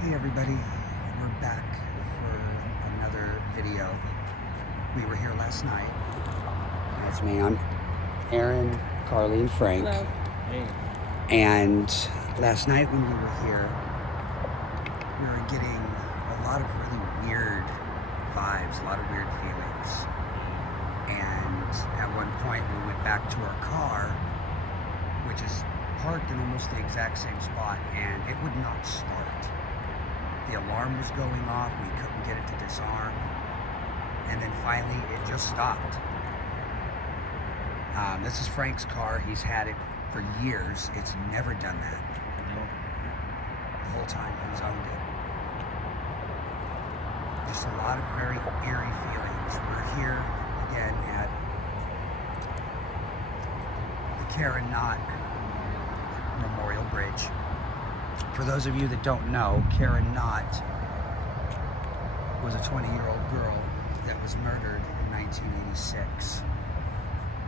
Hey everybody, we're back for another video. We were here last night. That's me. I'm Aaron, Carly, and Frank. Hello. Hey. And last night when we were here, we were getting a lot of really weird vibes, a lot of weird feelings. And at one point we went back to our car, which is parked in almost the exact same spot, and it would not start. The alarm was going off, we couldn't get it to disarm, and then finally it just stopped. This is Frank's car. He's had it for years. It's never done that. The whole time he's owned it. Just a lot of very eerie feelings. We're here again at the Cara Knott Memorial Bridge. For those of you that don't know, Cara Knott was a 20-year-old girl that was murdered in 1986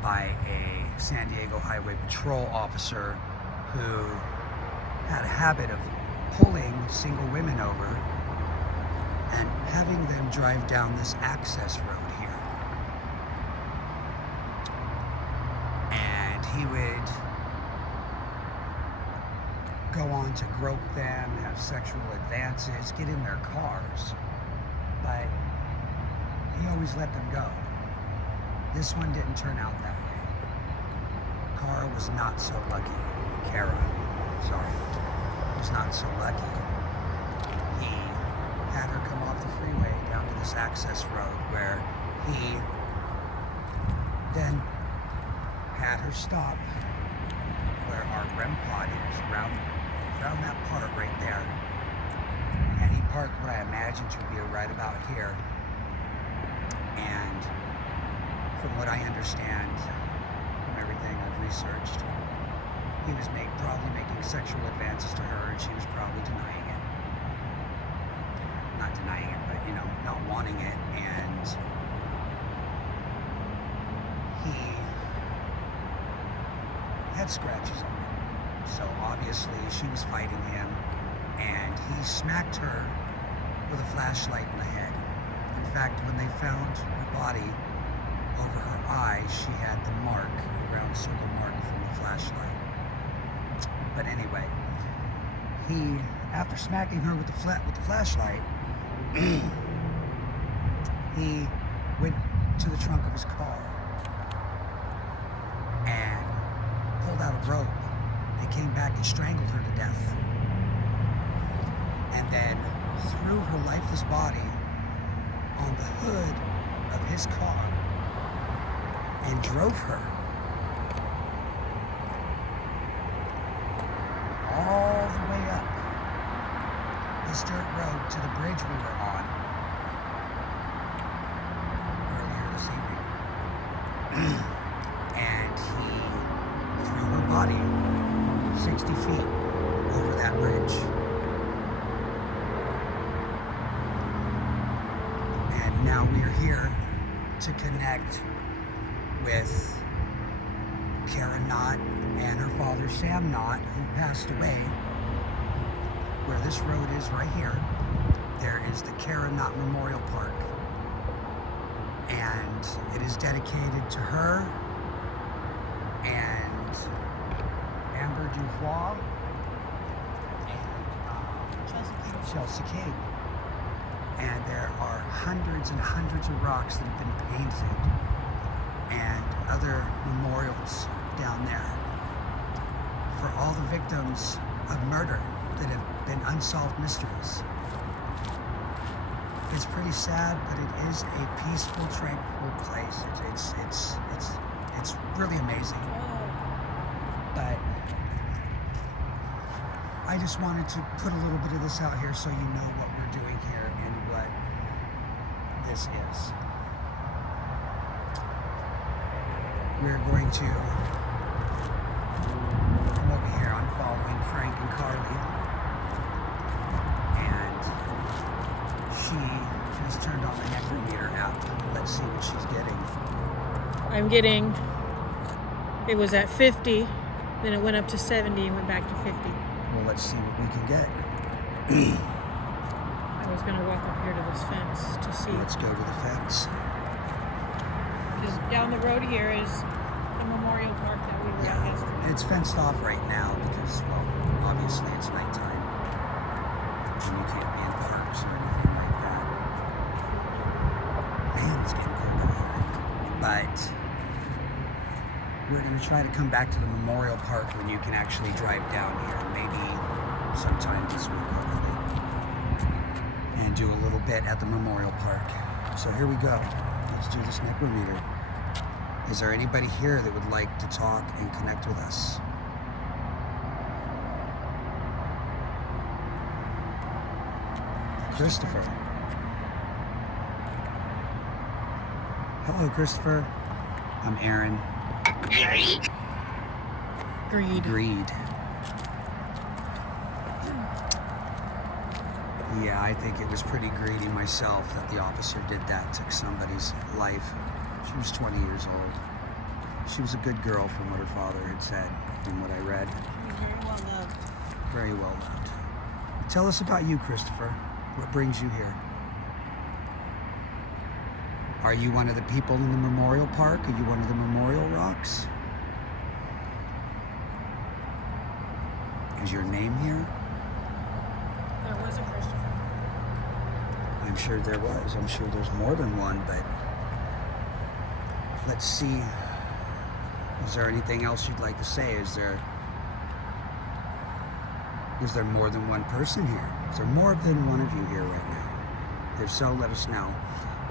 by a San Diego Highway Patrol officer who had a habit of pulling single women over and having them drive down this access road here. And he would go on to grope them, have sexual advances, get in their cars, but he always let them go. This one didn't turn out that way. Cara was not so lucky. Cara, sorry, was not so lucky. He had her come off the freeway down to this access road where he then had her stop where our REM pod is, around that part right there. And he parked what I imagined to be right about here. And from what I understand, from everything I've researched, he was probably making sexual advances to her, and she was probably denying it. Not denying it, but not wanting it. And he had scratches on him. So obviously she was fighting him, and he smacked her with a flashlight in the head. In fact, when they found her body, over her eye, she had the mark, a round circle mark from the flashlight. But anyway, after smacking her with the flashlight, he went to the trunk of his car and pulled out a rope. They came back and strangled her to death. And then threw her lifeless body on the hood of his car and drove her all the way up this dirt road to the bridge we were on earlier this evening. And he threw her body 60 feet over that bridge. And now we are here to connect with Cara Knott and her father Sam Knott, who passed away. Where this road is right here, there is the Cara Knott Memorial Park, and it is dedicated to her and Amber Dubois and Chelsea King. And there are hundreds and hundreds of rocks that have been painted and other memorials down there for all the victims of murder that have been unsolved mysteries. It's pretty sad, but it is a peaceful, tranquil place. It's really amazing. But I just wanted to put a little bit of this out here so you know what we're doing here and what this is. We're going to come over here. I'm following Frank and Carly, and she just turned on the necrometer app. Let's see what she's getting. I'm getting, it was at 50, then it went up to 70 and went back to 50. Well, let's see what we can get. was gonna walk up here to this fence to see. Let's go to the fence. Because down the road here is the memorial park that we were at yesterday. It's fenced off right now because, well, obviously it's nighttime. And you can't be in parks or anything like that. Man, it's getting cold out here. But we're going to try to come back to the memorial park when you can actually drive down here. Maybe sometime this week, hopefully. And do a little bit at the memorial park. So here we go. Let's do this necrometer. Is there anybody here that would like to talk and connect with us? Christopher. Hello, Christopher. I'm Aaron. Greed. Yeah, I think it was pretty greedy myself that the officer did that, took somebody's life. She was 20 years old. She was a good girl from what her father had said and what I read. She's very well loved. Very well loved. Tell us about you, Christopher. What brings you here? Are you one of the people in the memorial park? Are you one of the memorial rocks? Is your name here? There was a Christopher. I'm sure there was. I'm sure there's more than one, but let's see. Is there anything else you'd like to say? Is there more than one person here? Is there more than one of you here right now? If so, let us know.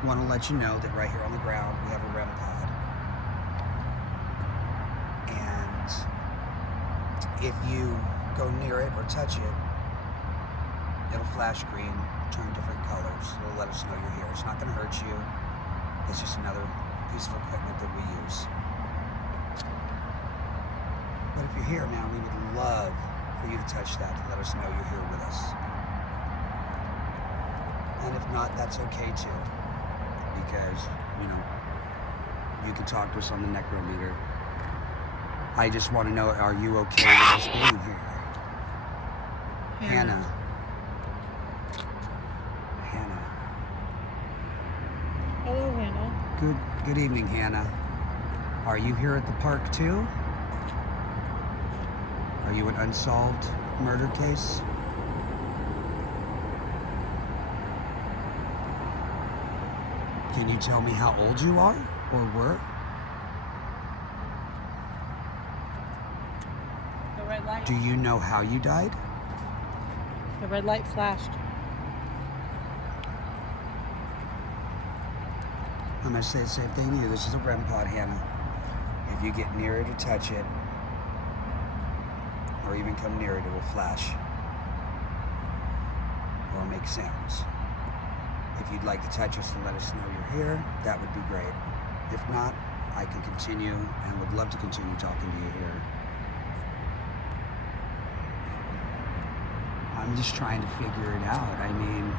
I want to let you know that right here on the ground we have a REM pod. And if you go near it or touch it, it'll flash green, turn different colors. It'll let us know you're here. It's not going to hurt you. It's just another piece of equipment that we use. But if you're here now, we would love for you to touch that to let us know you're here with us. And if not, that's okay too. Because, you can talk to us on the necrometer. I just want to know, are you okay with us being here? Hannah. Hello, Hannah. Good evening, Hannah. Are you here at the park too? Are you an unsolved murder case? Can you tell me how old you are or were? The red light. Do you know how you died? The red light flashed. I'm going to say the same thing to you. This is a REM pod, Hannah. If you get near it or touch it, or even come near it, it will flash or make sounds. If you'd like to touch us and let us know you're here, that would be great. If not, I can continue and would love to continue talking to you here. I'm just trying to figure it out. I mean,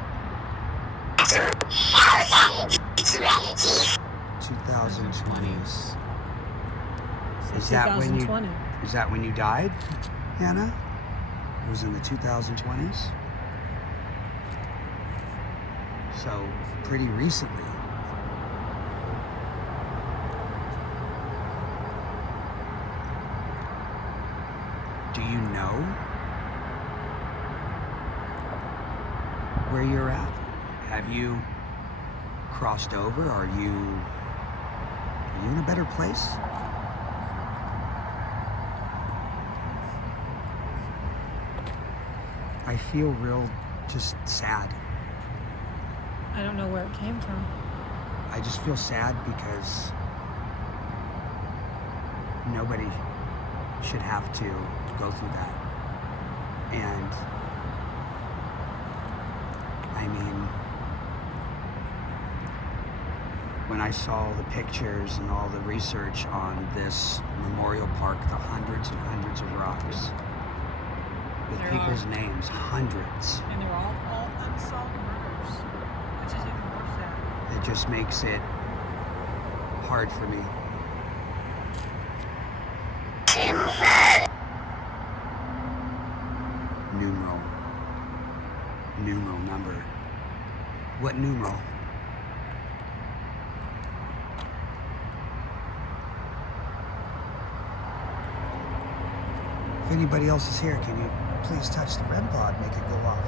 2020s. Is that when you died, Hannah? It was in the 2020s? So, pretty recently. Do you know where you're at? Have you crossed over? Are you in a better place? I feel real just sad. I don't know where it came from. I just feel sad because nobody should have to go through that. And I mean, when I saw the pictures and all the research on this memorial park, the hundreds and hundreds of rocks with people's names, hundreds. And they're all unsolved murders, which is even more sad. It just makes it hard for me. Numeral number What numeral? If anybody else is here, can you please touch the REM pod, make it go off?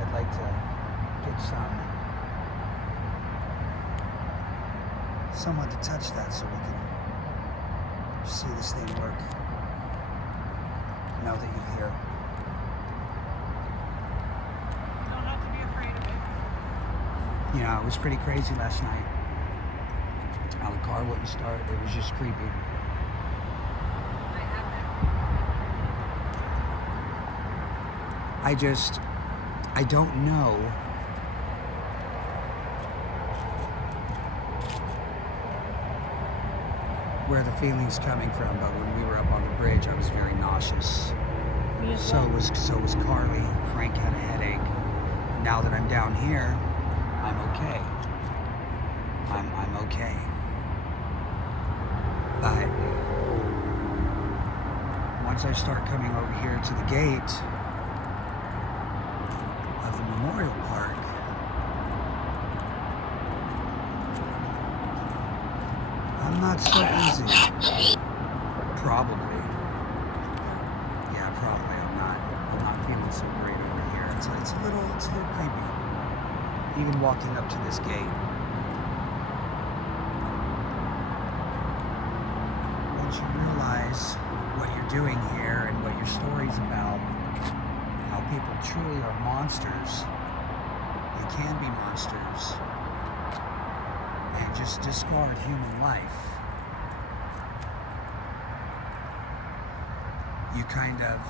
I'd like to get someone to touch that so we can see this thing work. Know that you're here. You don't have to be afraid of it. You know, it was pretty crazy last night. How the car wouldn't start. It was just creepy. I don't know where the feeling's coming from, but when we were up on the bridge, I was very nauseous. So was Carly. Frank had a headache. Now that I'm down here, I'm okay. I'm okay. But once I start coming over here to the gate of the memorial park, I'm not so easy. Probably. Yeah, probably. I'm not feeling so great over here. It's a little creepy. Even walking up to this gate. Once you realize what you're doing here and what your story's about, how people truly are monsters. They can be monsters. And just discard human life. You kind of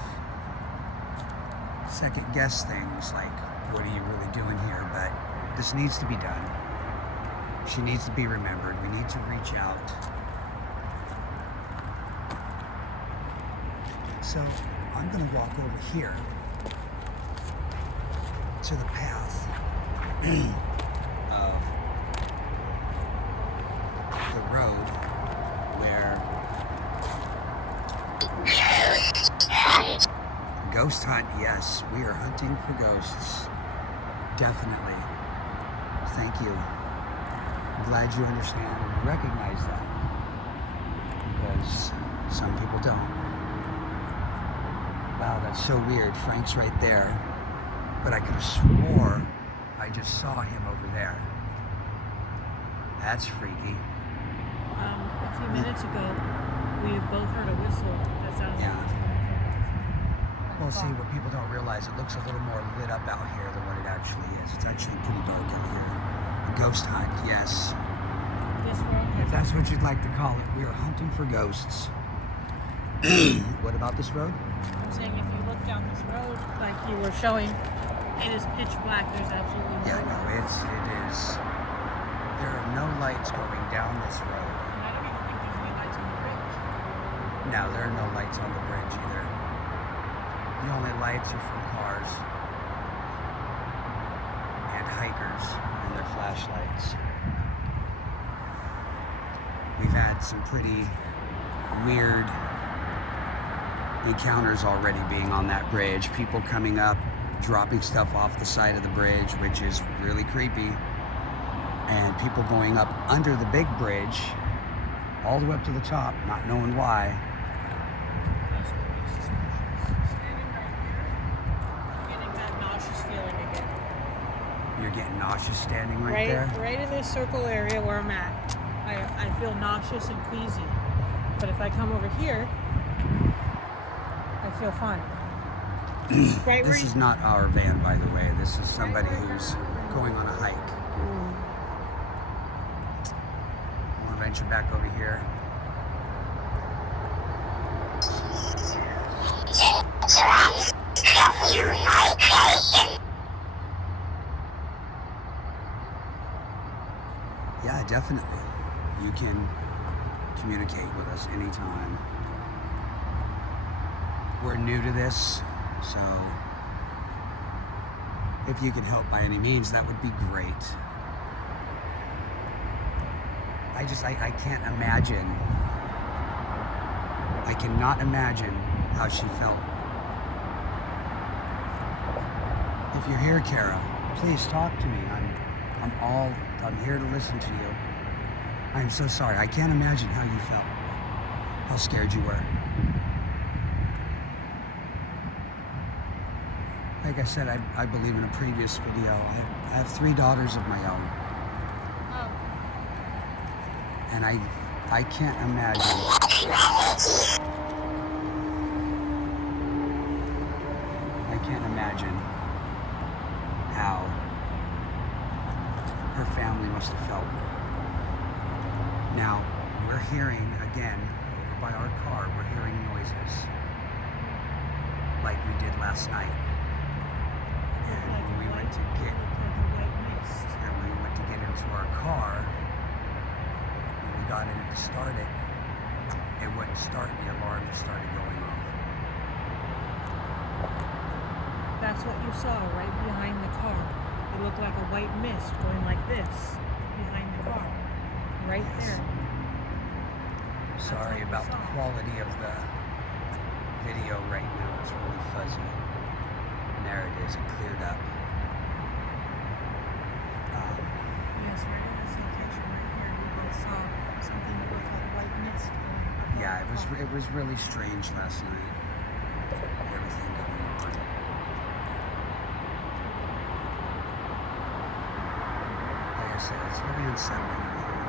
second guess things like, what are you really doing here? But this needs to be done. She needs to be remembered. We need to reach out. So I'm going to walk over here to the path of the road where ghost hunt. Yes, we are hunting for ghosts. Definitely. Thank you. I'm glad you understand and recognize that, because some people don't. Wow, that's so weird. Frank's right there, but I could have swore I just saw him over there. That's freaky. A few minutes ago, we both heard a whistle that sounded Yeah. like it was coming from Well, see, what people don't realize, it looks a little more lit up out here than what it actually is. It's actually pretty dark out here. A ghost hunt, yes. this road. If that's what you'd like to call it, we are hunting for ghosts. What about this road? I'm saying if you look down this road, like you were showing, it is pitch black. There's absolutely no Yeah, no, it is. There are no lights going down this road. And I don't even think there's any lights on the bridge. No, there are no lights on the bridge either. The only lights are from cars and hikers and their flashlights. We've had some pretty weird encounters already being on that bridge. People coming up, dropping stuff off the side of the bridge, which is really creepy. And people going up under the big bridge, all the way up to the top, not knowing why. Standing right here, I'm getting that nauseous feeling again. You're getting nauseous standing right there? Right in this circle area where I'm at. I feel nauseous and queasy. But if I come over here, I feel fine. Right where This is not our van, by the way. This is somebody who's going on a hike. I want to venture back over here. Yeah, definitely. You can communicate with us anytime. We're new to this, so if you can help by any means, that would be great. I can't imagine. I I cannot imagine how she felt. If you're here, Cara, please talk to me. I'm here to listen to you. I'm so sorry. I can't imagine how you felt. How scared you were. Like I said, I believe in a previous video, I have 3 daughters of my own. Oh. And I can't imagine. I can't imagine how her family must have felt. Now, we're hearing, again, over by our car, we're hearing noises like we did last night. And when we went to get into our car, when we got in it to start it, it wouldn't start. The alarm just started going off. That's what you saw right behind the car. It looked like a white mist going like this behind the car. Right there. Sorry about the quality of the video right now. It's really fuzzy. And there it is. It cleared up. Yes, right in this location right here, we both saw something that looked like white mist going up. Yeah, it was really strange last night. Everything going on. Like I said, it's very unsettling right here.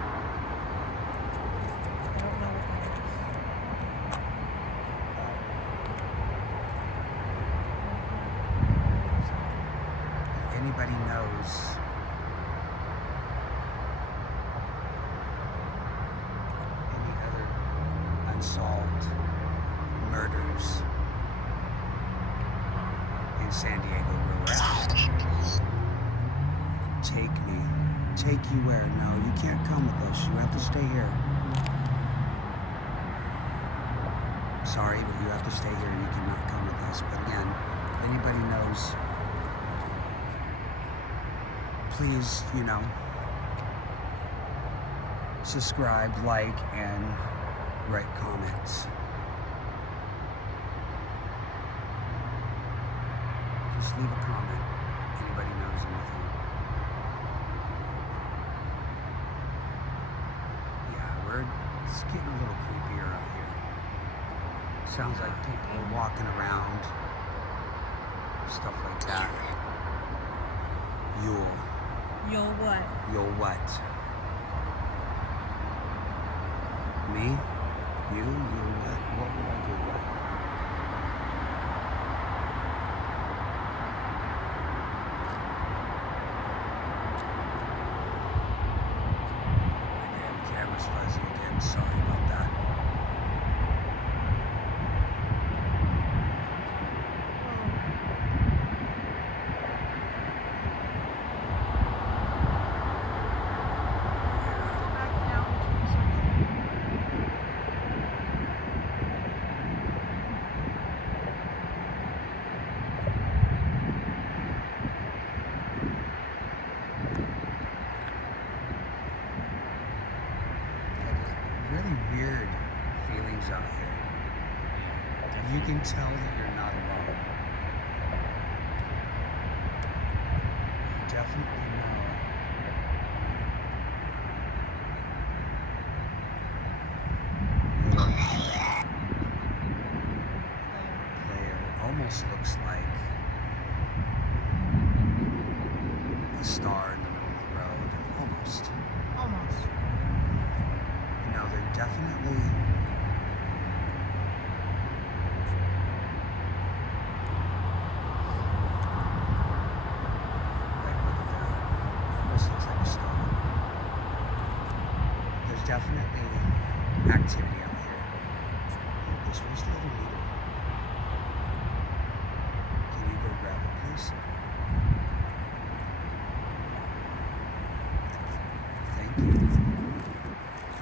I don't know what that is. If anybody knows any other unsolved murders in San Diego where we're at, take you where? No, you can't come with us. You have to stay here. Sorry, but you have to stay here. You cannot come with us. But again, if anybody knows, please, subscribe, like, and write comments. Just leave a comment. Anybody knows anything. It's getting a little creepier out here. Sounds like people are walking around. Stuff like that. You'll what? You'll what? Me? You what? What would I do? What? My damn camera's fuzzy again. Sorry about that. Really weird feelings out here. You can tell that you're not alone. You definitely know. Player. It almost looks like a star in the middle of the road. Almost. Almost. They're definitely like, look at that. Almost looks like a star. There's definitely activity out here. This one's the other meter. Can you go grab it, please? Thank you.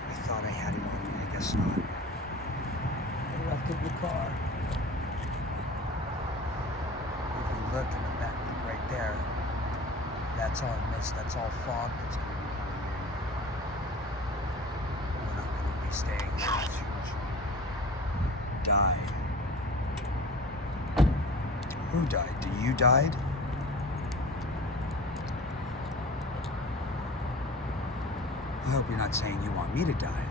I thought I had it on me. I guess not. I left it in the car. If you look in the back right there, that's all mist. That's all fog that's going to be coming in. We're not going to be staying here. It's huge. die. Who died? You died? I hope you're not saying you want me to die.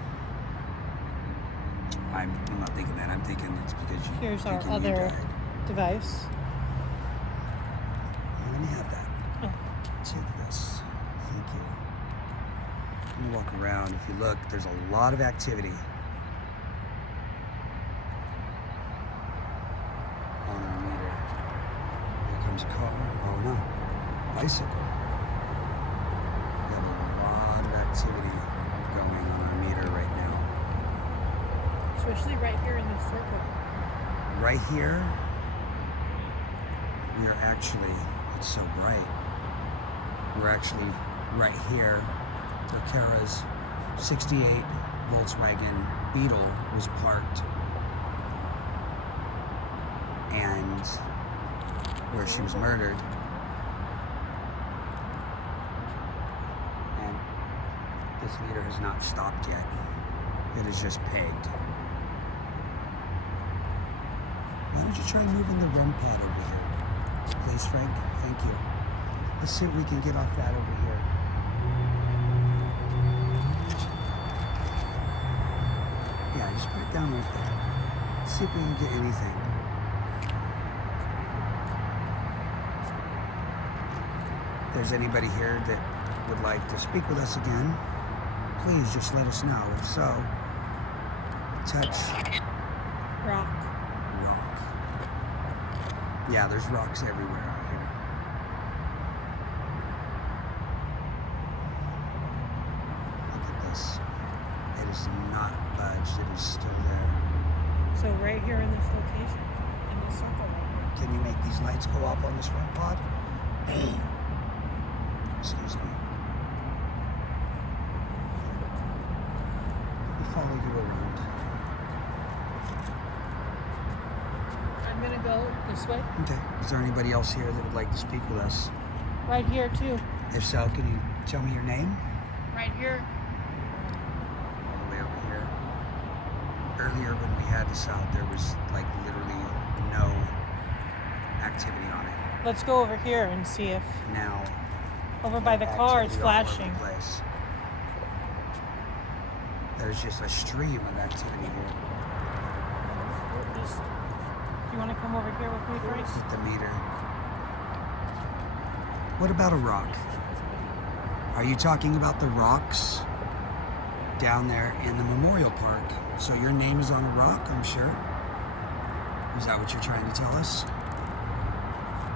I'm not thinking that. I'm thinking it's because you. Here's our thinking you other died. device. Let me have that. Oh. Take this. Thank you. I'm gonna walk around. If you look, there's a lot of activity on our meter. Here comes a car. Oh no, bicycle. We have a lot of activity going on our meter right now. Especially right here in this circle. Right here, we are actually, it's so bright. We're actually right here where Cara's 68 Volkswagen Beetle was parked and where she was murdered. And this meter has not stopped yet. It is just pegged. Why don't you try moving the REM pod over here? Please, Frank. Thank you. Let's see what we can get off that over here. Yeah, just put it down right there. Let's see if we can get anything. If there's anybody here that would like to speak with us again, please just let us know. If so, touch Rock. rock. Yeah, there's rocks everywhere out here. Look at this. It is not budged. It is still there. So right here in this location, in this circle right here. Can you make these lights go off on this REM pod? Excuse me. Let me follow you around. I'm gonna go this way. Okay. Is there anybody else here that would like to speak with us? Right here too. If so, can you tell me your name? Right here. All the way over here. Earlier when we had this out, there was like literally no activity on it. Let's go over here and see if Now, over by the car it's activity all over the flashing. place. There's just a stream of activity here. Just, you want to come over here with me, Frank? With the meter. What about a rock? Are you talking about the rocks down there in the memorial park? So your name is on a rock, I'm sure? Is that what you're trying to tell us?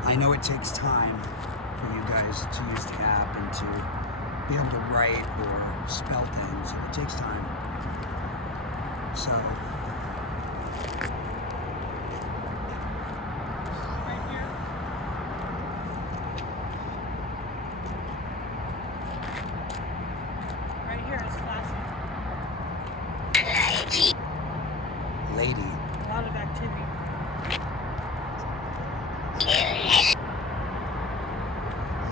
I know it takes time for you guys to use the app and to be able to write or spell things. It takes time. So, Right here. Right here it's flashing. lady. A lot of activity.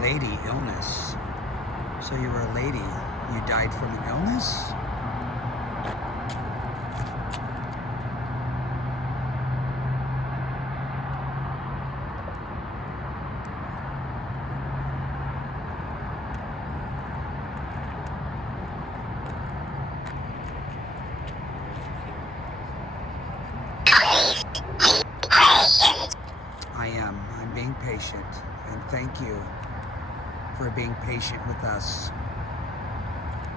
Lady illness. So you were a lady. You died from an illness? I am. I'm being patient. And thank you for being patient with us.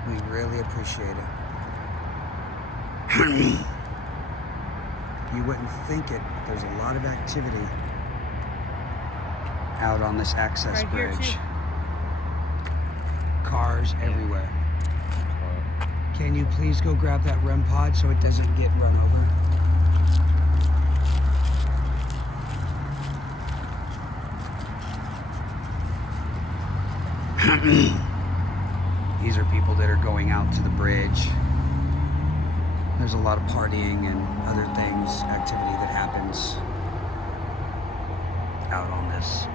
We really appreciate it. You wouldn't think it, but there's a lot of activity out on this access Right here, bridge. too. Cars everywhere. Can you please go grab that REM pod so it doesn't get run over? These are people that are going out to the bridge. There's a lot of partying and other things, activity that happens out on this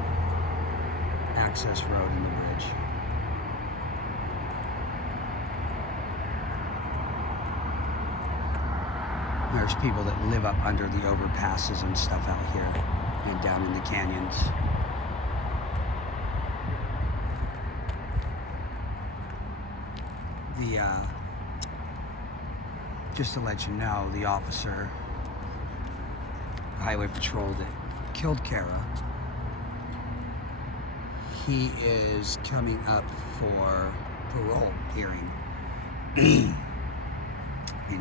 access road in the bridge. There's people that live up under the overpasses and stuff out here and down in the canyons. Just to let you know, the officer, highway patrol that killed Cara, he is coming up for parole hearing in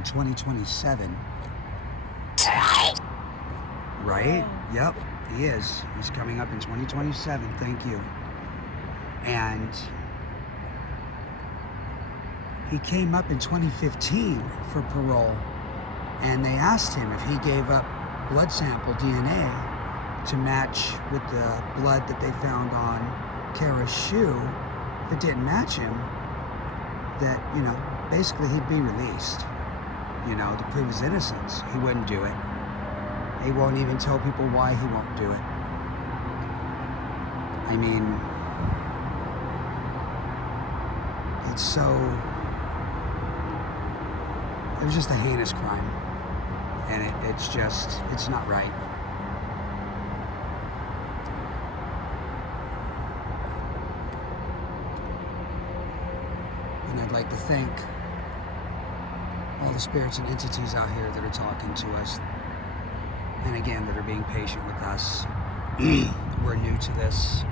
2027. Right? Yep, he is. He's coming up in 2027. Thank you. And he came up in 2015 for parole, and they asked him if he gave up blood sample DNA to match with the blood that they found on Cara's shoe. If it didn't match him, that, you know, basically he'd be released, you know, to prove his innocence. He wouldn't do it. He won't even tell people why he won't do it. I mean, it's so... It was just a heinous crime. And it's not right. And I'd like to thank all the spirits and entities out here that are talking to us. And again, that are being patient with us. We're new to this.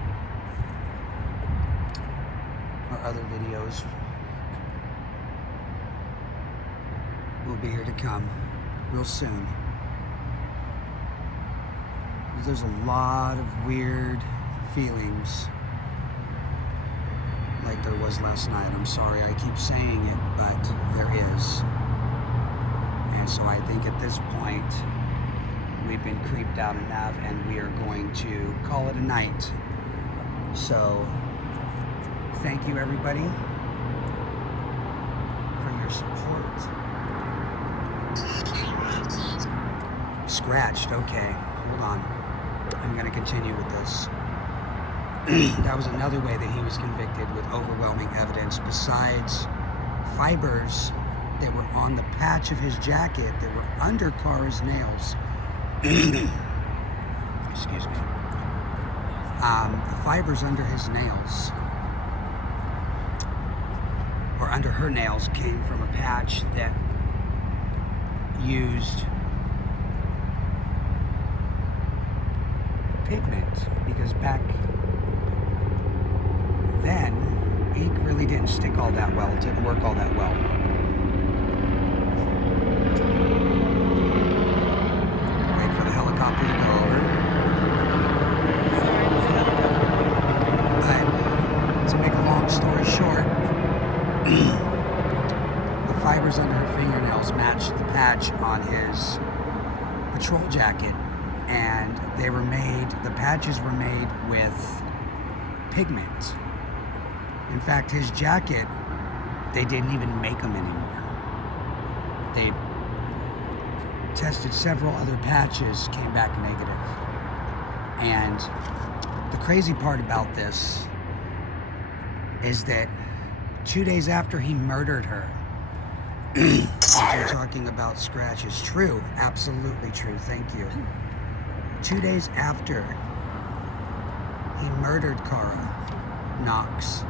Our other videos will be here to come real soon. There's a lot of weird feelings like there was last night. I'm sorry I keep saying it, but there is. And so I think at this point, we've been creeped out enough, and we are going to call it a night. So, thank you everybody for your support. Scratched, okay, hold on. I'm gonna continue with this. That was another way that he was convicted, with overwhelming evidence, besides fibers that were on the patch of his jacket that were under Cara's nails. Excuse me. The fibers under his nails, or under her nails, came from a patch that used pigment, because back then ink really didn't stick all that well. It didn't work all that well. Wait for the helicopter to go over. But to make a long story short, the fibers under her fingernails matched the patch on his patrol jacket, and they were made, the patches were made with pigment. In fact, his jacket, they didn't even make them anymore. They tested several other patches, came back negative. And the crazy part about this is that 2 days after he murdered her, what you're talking about, Scratch, is true, absolutely true, thank you. 2 days after he murdered Cara Knox,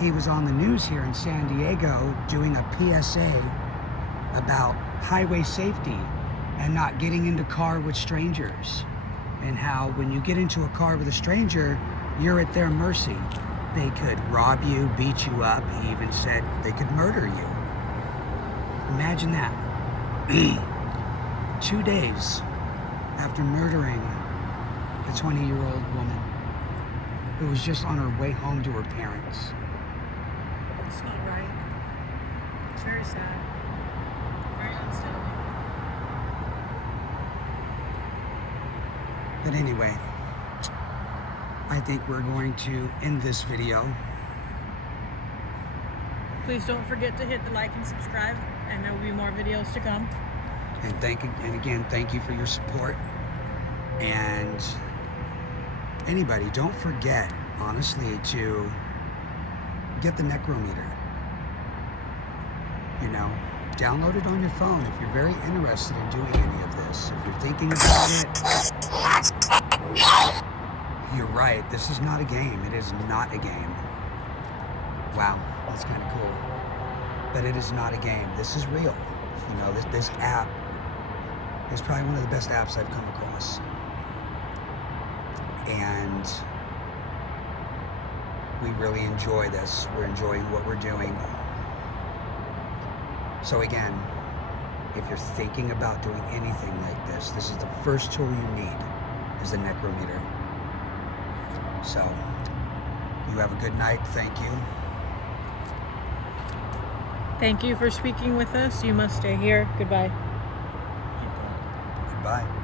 he was on the news here in San Diego doing a PSA about highway safety and not getting into car with strangers, and how when you get into a car with a stranger, you're at their mercy. They could rob you, beat you up. He even said they could murder you. Imagine that. 2 days after murdering a 20-year-old woman who was just on her way home to her parents. It's not right. It's very sad. Very unsettling. But anyway, I think we're going to end this video. Please don't forget to hit the like and subscribe, and there will be more videos to come. And again, thank you for your support. And anybody, don't forget, honestly, to get the necrometer. You know, Download it on your phone if you're very interested in doing any of this. If you're thinking about it, you're right. This is not a game. It is not a game. Wow, that's kind of cool. But it is not a game. This is real. You know, this app is probably one of the best apps I've come across. And we really enjoy this. We're enjoying what we're doing. So again, if you're thinking about doing anything like this, this is the first tool you need, is the necrometer. So, you have a good night. Thank you. Thank you for speaking with us. You must stay here. Goodbye. Goodbye.